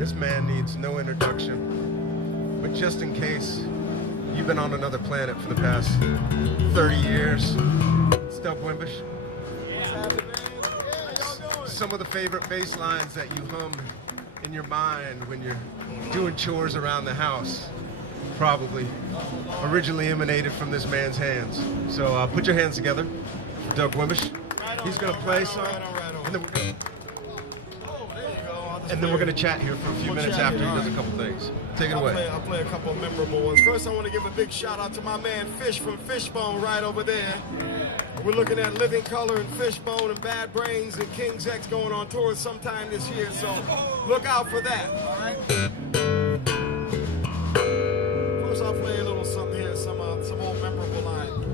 This man needs no introduction, but just in case you've been on another planet for the past 30 years, it's Wimbish. Some of the favorite bass lines that you hum in your mind when you're doing chores around the house probably originally emanated from this man's hands. So put your hands together for Doug Wimbish. He's going to play some, and then we're gonna chat here for a few minutes after he does a couple things. Take it away. I'll play a couple of memorable ones. First, I want to give a big shout out to my man Fish from Fishbone right over there. We're looking at Living Color and Fishbone and Bad Brains and King's X going on tour sometime this year, so look out for that, all right? First, I'll play a little something here, some old memorable line.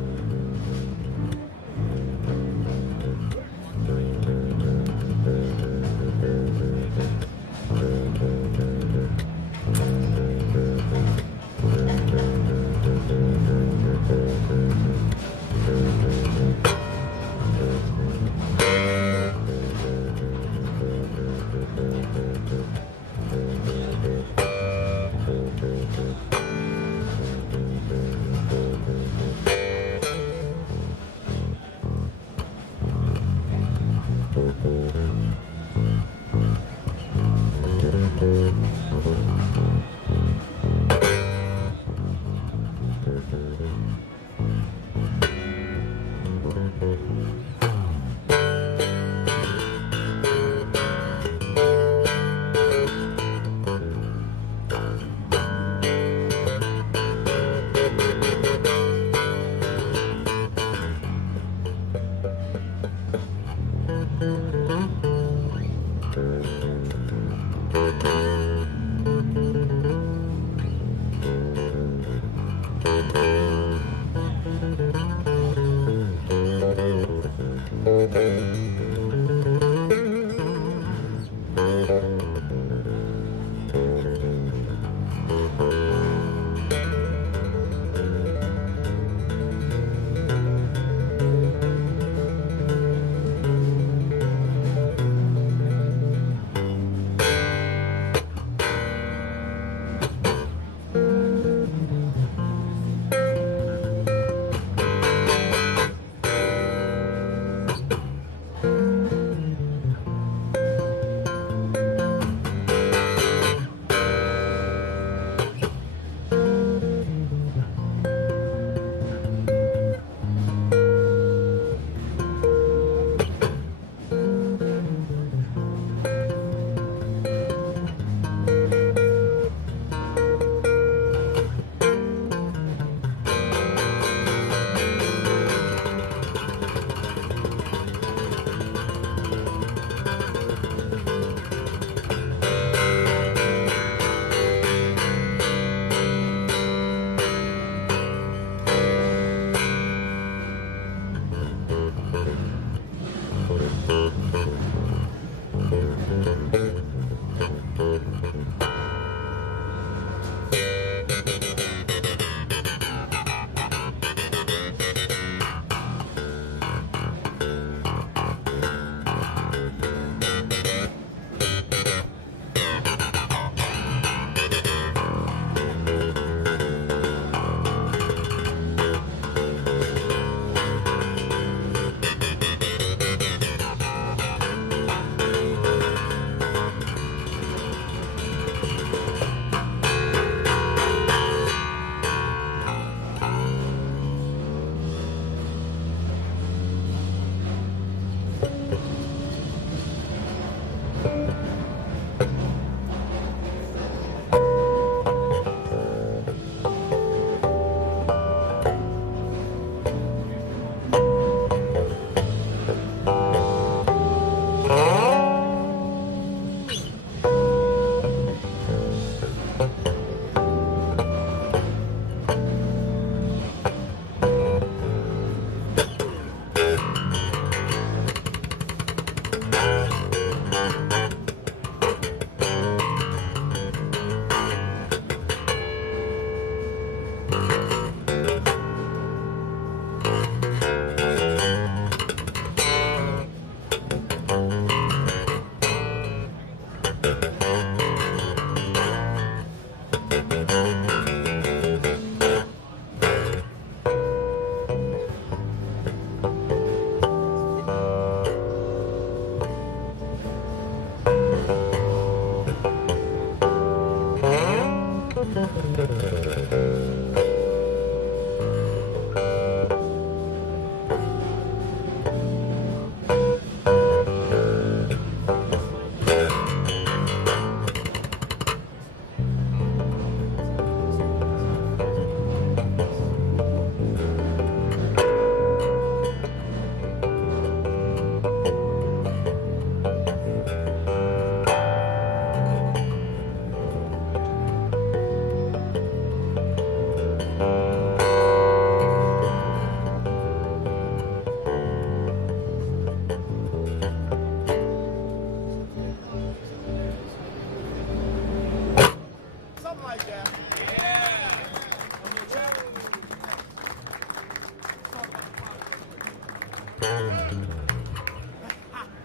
Something like that.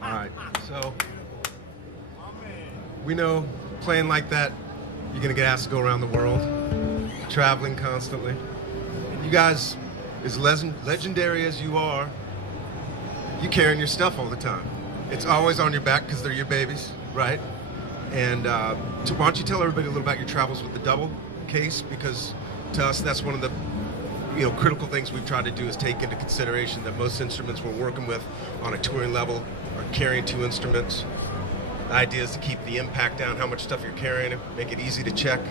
All right, so we know playing like that, you're gonna get asked to go around the world, traveling constantly. And you guys, as legendary as you are, you carrying your stuff all the time. It's always on your back because they're your babies, right? And why don't you tell everybody a little about your travels with the double case? Because to us, that's one of the critical things we've tried to do is take into consideration that most instruments we're working with on a touring level are carrying two instruments. The idea is to keep the impact down, how much stuff you're carrying, make it easy to check.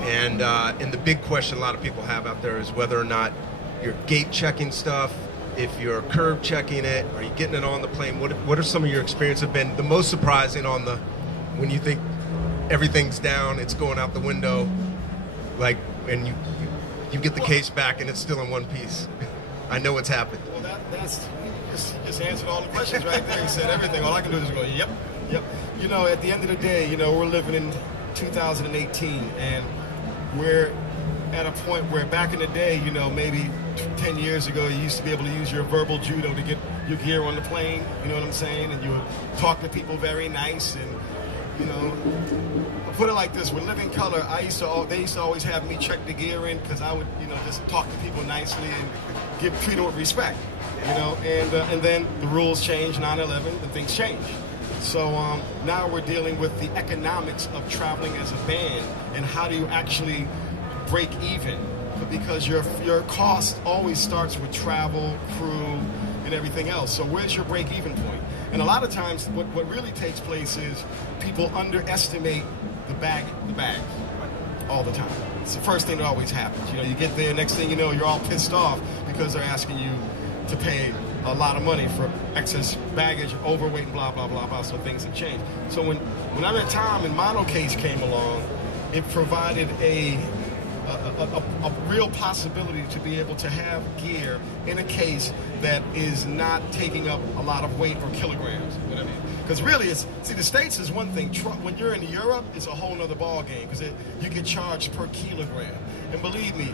And the big question a lot of people have out there is whether or not you're gate checking stuff, if you're curb checking it, are you getting it on the plane? What are some of your experiences have been the most surprising on the, when you think everything's down, it's going out the window, like, and you get the case back and it's still in one piece. I know what's happened. Well, that's just answered all the questions right there. He said everything. All I can do is go, yep, yep. At the end of the day, we're living in 2018, and we're at a point where back in the day, maybe 10 years ago, you used to be able to use your verbal judo to get your gear on the plane, you know what I'm saying? And you would talk to people very nice, and, I'll put it like this, with Living Color, they used to always have me check the gear in because I would, just talk to people nicely and treat them with respect, and then the rules changed, 9/11, and things changed. So now we're dealing with the economics of traveling as a band, and how do you actually break even, because your cost always starts with travel, crew, and everything else. So where's your break even point? And a lot of times what really takes place is people underestimate the bag all the time. It's the first thing that always happens. You get there, next thing you know, you're all pissed off because they're asking you to pay a lot of money for excess baggage, overweight, and blah, blah, blah, blah, so things have changed. So when I met Tom and Mono Case came along, it provided a real possibility to be able to have gear in a case that is not taking up a lot of weight or kilograms. You know what I mean? Because really, the States is one thing. When you're in Europe, it's a whole nother ball game because you get charged per kilogram. And believe me,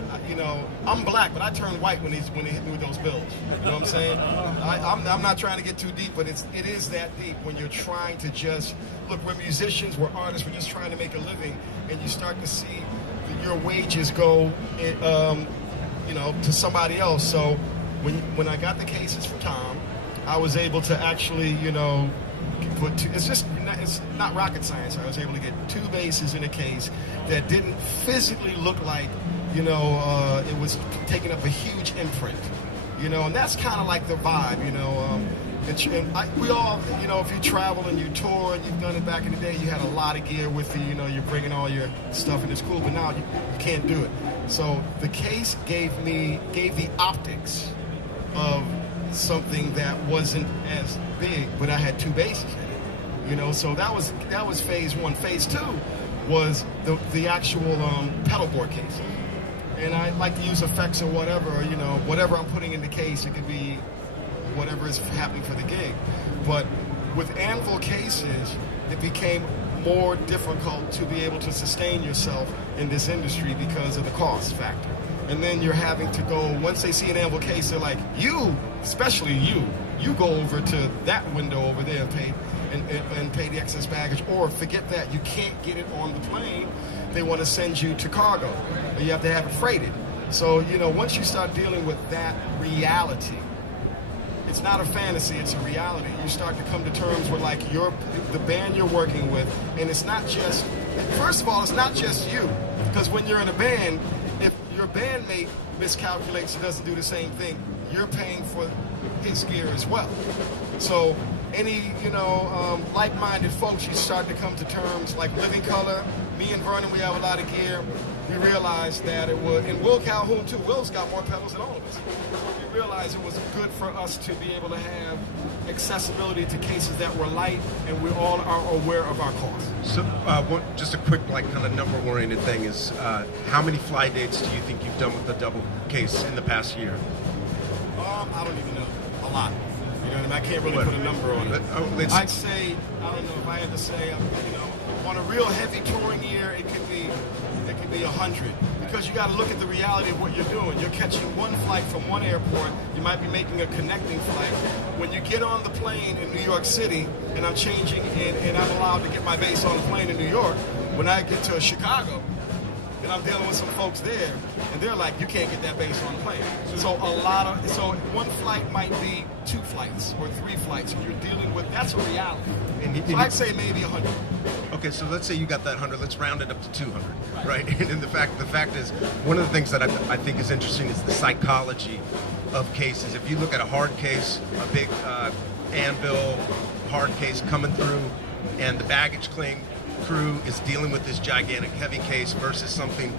I'm black, but I turn white when they hit me with those bills. You know what I'm saying? I'm not trying to get too deep, but it is that deep when you're trying to just look. We're musicians, we're artists, we're just trying to make a living, and you start to see your wages go, to somebody else. So when I got the cases from Tom, I was able to actually, put two, it's not rocket science. I was able to get two basses in a case that didn't physically look like, it was taking up a huge imprint, and that's kind of like the vibe, we all, if you travel and you tour and you've done it back in the day, you had a lot of gear with you, you're bringing all your stuff and it's cool, but now you can't do it. So the case gave the optics of something that wasn't as big, but I had two basses in it, so that was phase one. Phase two was the actual pedal board case. And I like to use effects or whatever, whatever I'm putting in the case, it could be whatever is happening for the gig. But with Anvil cases, it became more difficult to be able to sustain yourself in this industry because of the cost factor. And then you're having to go, once they see an Anvil case, they're like, especially you go over to that window over there and pay the excess baggage, or forget that, you can't get it on the plane. They want to send you to cargo, or you have to have it freighted. So, once you start dealing with that reality, it's not a fantasy, it's a reality. You start to come to terms with the band you're working with, and it's not just, first of all, it's not just you. Because when you're in a band, if your bandmate miscalculates and doesn't do the same thing, you're paying for his gear as well. So any, like-minded folks, you start to come to terms like Living Color. Me and Vernon, we have a lot of gear. We realized that it would, and Will Calhoun too. Will's got more pedals than all of us. We realized it was good for us to be able to have accessibility to cases that were light, and we all are aware of our costs. So, just a quick, kind of number-oriented thing is, how many fly dates do you think you've done with the double case in the past year? I don't even know. A lot. You know what I mean? I can't really put a number on it. I'd say, I don't know, if I had to say, on a real heavy touring year, it could be 100, because you got to look at the reality of what you're doing. You're catching one flight from one airport. You might be making a connecting flight. When you get on the plane in New York City, and I'm changing, and I'm allowed to get my bass on the plane in New York, when I get to Chicago, and I'm dealing with some folks there, and they're like, you can't get that bass on the plane. So so one flight might be 2 flights or 3 flights, and you're dealing with, that's a reality. So I'd say maybe 100. Okay, so let's say you got that 100. Let's round it up to 200, right? And the fact is, one of the things that I think is interesting is the psychology of cases. If you look at a hard case, a big anvil hard case coming through, and the baggage claim crew is dealing with this gigantic heavy case versus something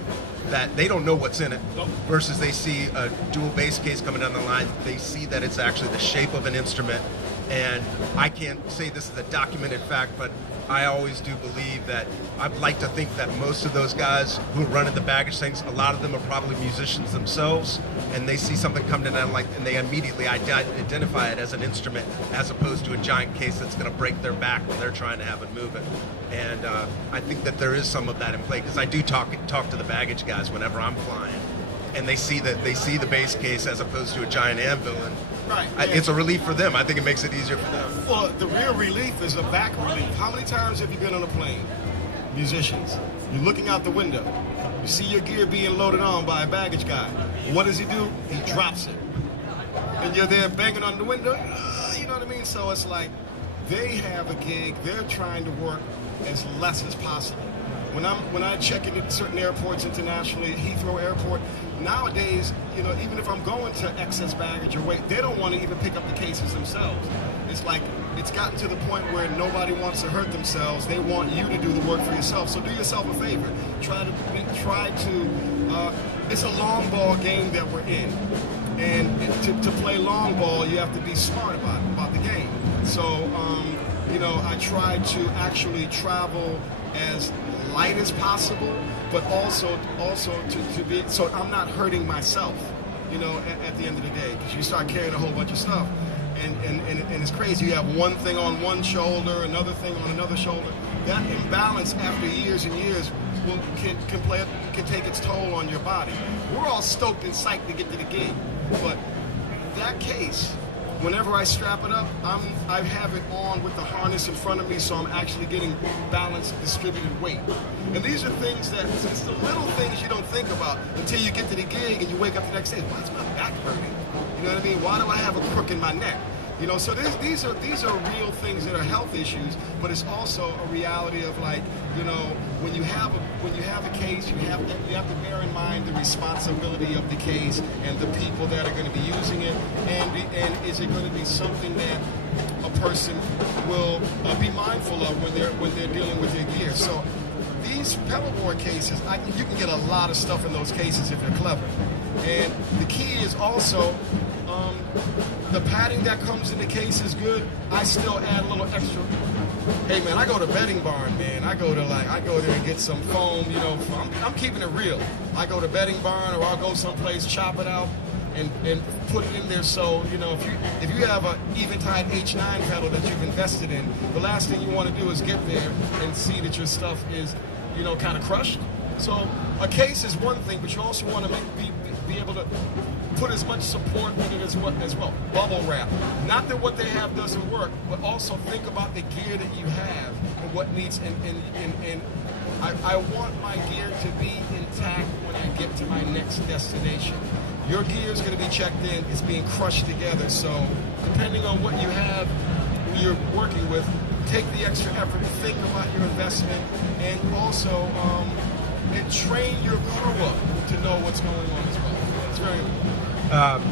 that they don't know what's in it, versus they see a dual bass case coming down the line, they see that it's actually the shape of an instrument. And I can't say this is a documented fact, but I always do believe that I'd like to think that most of those guys who are running the baggage things, a lot of them are probably musicians themselves, and they see something come down and they immediately identify it as an instrument as opposed to a giant case that's going to break their back when they're trying to have it move it. And I think that there is some of that in play, because I do talk to the baggage guys whenever I'm flying, and they see the bass case as opposed to a giant anvil, and it's a relief for them. I think it makes it easier for them. Well, the real relief is a back relief. How many times have you been on a plane? Musicians, you're looking out the window. You see your gear being loaded on by a baggage guy. What does he do? He drops it. And you're there banging on the window. You know what I mean? So it's like they have a gig. They're trying to work as less as possible. When I check into certain airports internationally, Heathrow Airport, nowadays, even if I'm going to excess baggage or weight, they don't want to even pick up the cases themselves. It's like, it's gotten to the point where nobody wants to hurt themselves. They want you to do the work for yourself. So do yourself a favor. Try to, it's a long ball game that we're in. And to play long ball, you have to be smart about the game. So, I try to actually travel as light as possible, but also to be, so I'm not hurting myself, at the end of the day, because you start carrying a whole bunch of stuff, and it's crazy. You have one thing on one shoulder, another thing on another shoulder. That imbalance after years and years can take its toll on your body. We're all stoked and psyched to get to the gig, but that case, whenever I strap it up, I have it on with the harness in front of me, so I'm actually getting balanced, distributed weight. And these are things that, it's the little things you don't think about until you get to the gig and you wake up the next day. Why is my back hurting? You know what I mean? Why do I have a crook in my neck? So these are real things that are health issues, but it's also a reality of, like, when you have a case, you have to bear in mind the responsibility of the case and the people that are going to be using it, and is it going to be something that a person will be mindful of when they're dealing with their gear. So these pedalboard cases, you can get a lot of stuff in those cases if you're clever, and the key is also, the padding that comes in the case is good. I still add a little extra. Hey man, I go to Bedding Barn, man. I go there and get some foam, I'm keeping it real. I go to Bedding Barn, or I'll go someplace, chop it out, and put it in there. So, if you have an Eventide H9 pedal that you've invested in, the last thing you want to do is get there and see that your stuff is, kind of crushed. So a case is one thing, but you also want to be able to put as much support in it as well. Bubble wrap. Not that what they have doesn't work, but also think about the gear that you have and what needs. And I want my gear to be intact when I get to my next destination. Your gear is going to be checked in. It's being crushed together. So depending on what you have, who you're working with, take the extra effort to think about your investment, and also and train your crew up to know what's going on as well. It's very important.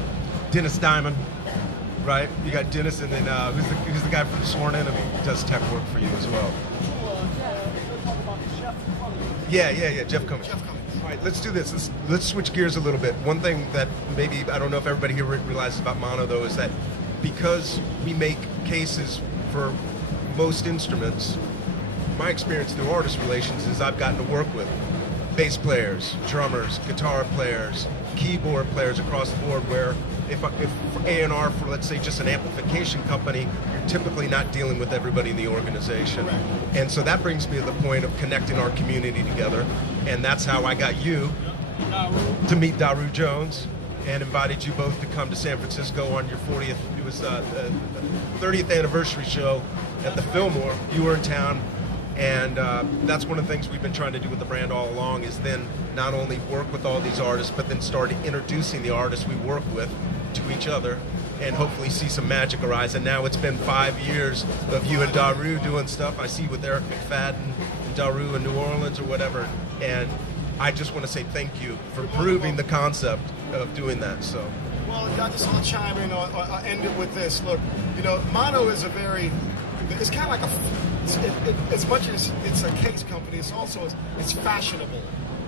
Dennis Diamond, right? You got Dennis, and then who's the guy from Sworn Enemy? He does tech work for you as well. Yeah, Jeff Cummings. All right, let's do this. Let's switch gears a little bit. One thing that maybe, I don't know if everybody here realizes about mono, though, is that because we make cases for most instruments, my experience through artist relations is I've gotten to work with bass players, drummers, guitar players, keyboard players across the board, where if A&R for, let's say, just an amplification company, you're typically not dealing with everybody in the organization. Right. And so that brings me to the point of connecting our community together, and that's how I got you to meet Daru Jones and invited you both to come to San Francisco on your 40th, it was the 30th anniversary show at the Fillmore. You were in town, and that's one of the things we've been trying to do with the brand all along, is then not only work with all these artists, but then start introducing the artists we work with to each other, and hopefully see some magic arise. And now it's been 5 years of you and Daru doing stuff. I see with Eric McFadden and Daru in New Orleans or whatever, and I just want to say thank you for proving the concept of doing that. So, well, I just want to chime in or end it with this. Look, you know, mono is it's kind of like as much as it's a case company, it's fashionable.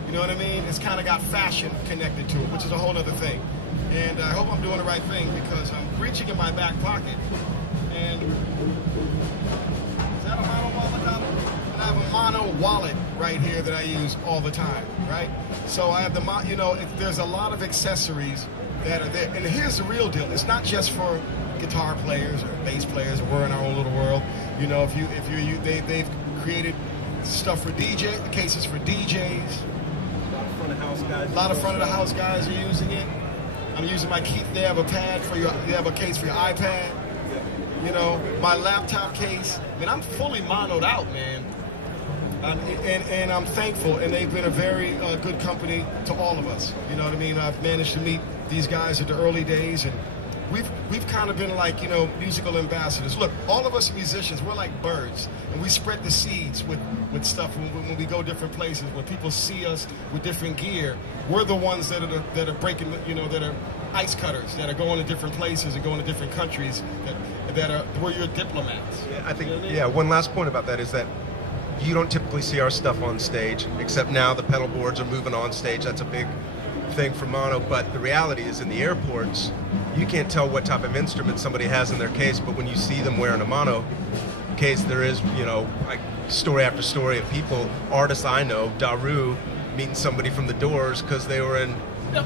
You know what I mean? It's kind of got fashion connected to it, which is a whole other thing. And I hope I'm doing the right thing, because I'm reaching in my back pocket, and is that a mono wallet? And I have a mono wallet right here that I use all the time, right? So I have there's a lot of accessories that are there. And here's the real deal: it's not just for guitar players or bass players, or we're in our own little world. You know, they've created stuff for cases for DJs. A lot of front of the house guys are using it. I'm using my key. They have a case for your iPad. You know, my laptop case. I mean, I'm fully monoed out, man. And I'm thankful, and they've been a very good company to all of us. You know what I mean? I've managed to meet these guys at the early days, and we've kind of been like, you know, musical ambassadors. Look, all of us musicians, we're like birds, and we spread the seeds with stuff when we go different places. When people see us with different gear, we're the ones that are breaking, you know, that are ice cutters, that are going to different places and going to different countries, we're your diplomats. Yeah, I think, you know what I mean? yeah, one last point about that is that you don't typically see our stuff on stage, except now the pedal boards are moving on stage. That's a big thing for mono, but the reality is in the airports, you can't tell what type of instrument somebody has in their case, but when you see them wearing a mono case, there is, you know, like story after story of people, artists I know, Daru meeting somebody from the Doors because they were in,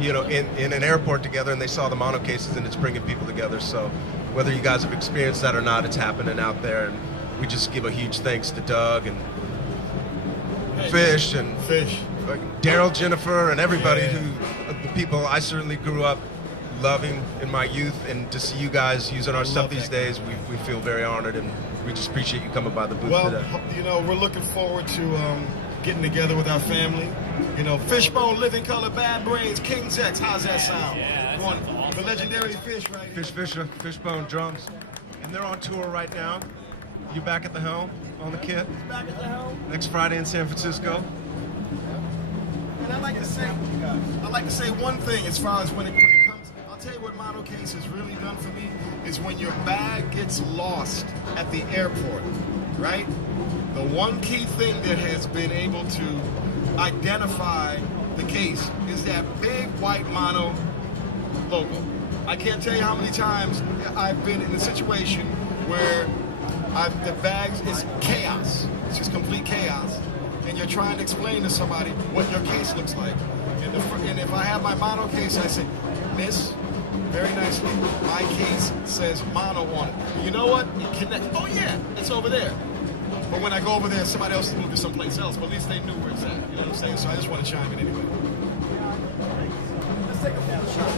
you know, in an airport together, and they saw the mono cases, and it's bringing people together. So whether you guys have experienced that or not, it's happening out there, and we just give a huge thanks to Doug and Fish and Daryl, Jennifer, and everybody the people I certainly grew up loving in my youth, and to see you guys using our stuff these days, we feel very honored, and we just appreciate you coming by the booth today. Well, you know, we're looking forward to getting together with our family. You know, Fishbone, Living Color, Bad Brains, King's X, how's that sound? Yeah, On the legendary Fish right here. Fisher, Fishbone drums, and they're on tour right now. You back at the helm on the kit? Back at the helm. Next Friday in San Francisco. And I like to say one thing as far as when it comes. I'll tell you what mono case has really done for me is when your bag gets lost at the airport, right? The one key thing that has been able to identify the case is that big white mono logo. I can't tell you how many times I've been in a situation where the bags is chaos. It's just complete chaos. And you're trying to explain to somebody what your case looks like. And if I have my mono case, I say, Miss, very nicely, my case says mono on it. You know what? It connects. Oh yeah, it's over there. But when I go over there, somebody else moved to someplace else. But at least they knew where it's at. You know what I'm saying? So I just want to chime in anyway. Let's take a shot.